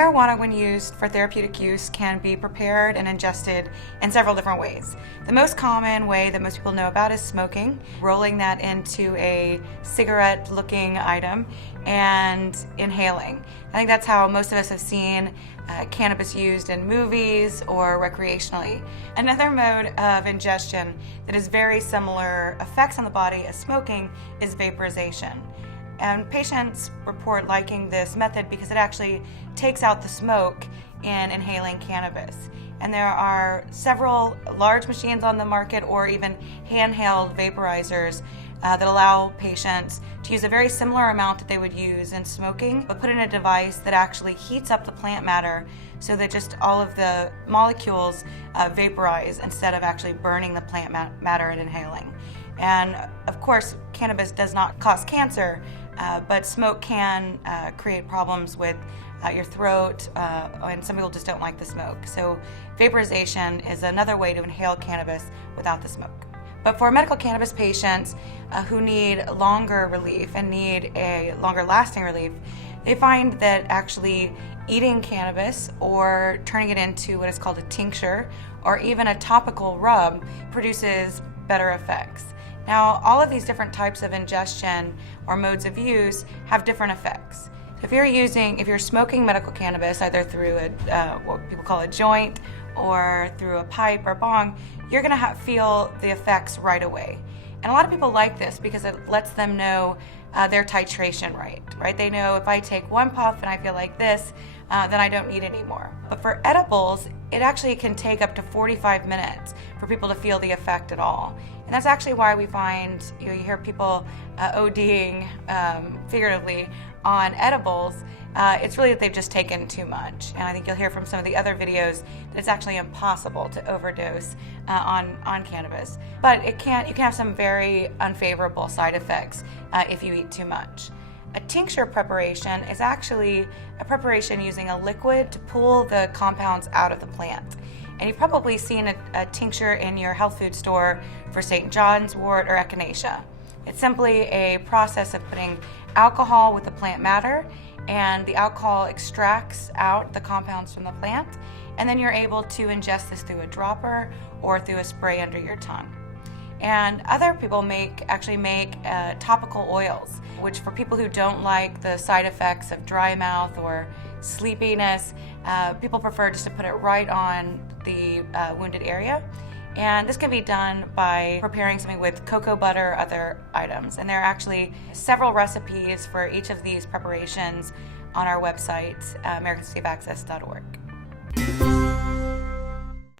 Marijuana, when used for therapeutic use, can be prepared and ingested in several different ways. The most common way that most people know about is smoking, rolling that into a cigarette-looking item and inhaling. I think that's how most of us have seen cannabis used in movies or recreationally. Another mode of ingestion that has very similar effects on the body as smoking is vaporization. And patients report liking this method because it actually takes out the smoke in inhaling cannabis. And there are several large machines on the market or even handheld vaporizers that allow patients to use a very similar amount that they would use in smoking, but put in a device that actually heats up the plant matter so that just all of the molecules vaporize instead of actually burning the plant matter and inhaling. And of course, cannabis does not cause cancer, but smoke can create problems with your throat, and some people just don't like the smoke. So vaporization is another way to inhale cannabis without the smoke. But for medical cannabis patients who need longer relief and need a longer lasting relief, they find that actually eating cannabis or turning it into what is called a tincture or even a topical rub produces better effects. Now, all of these different types of ingestion or modes of use have different effects. So if you're smoking medical cannabis, either through what people call a joint or through a pipe or bong, you're going to feel the effects right away. And a lot of people like this because it lets them know their titration right? They know if I take one puff and I feel like this, then I don't need any more. But for edibles, it actually can take up to 45 minutes for people to feel the effect at all. And that's actually why we find, you hear people ODing figuratively on edibles. It's really that they've just taken too much. And I think you'll hear from some of the other videos that it's actually impossible to overdose on cannabis. But you can have some very unfavorable side effects if you eat too much. A tincture preparation is actually a preparation using a liquid to pull the compounds out of the plant. And you've probably seen a tincture in your health food store for St. John's wort or echinacea. It's simply a process of putting alcohol with the plant matter, and the alcohol extracts out the compounds from the plant, and then you're able to ingest this through a dropper or through a spray under your tongue. And other people actually make topical oils, which for people who don't like the side effects of dry mouth or sleepiness, people prefer just to put it right on the wounded area. And this can be done by preparing something with cocoa butter or other items. And there are actually several recipes for each of these preparations on our website, americansafeaccess.org.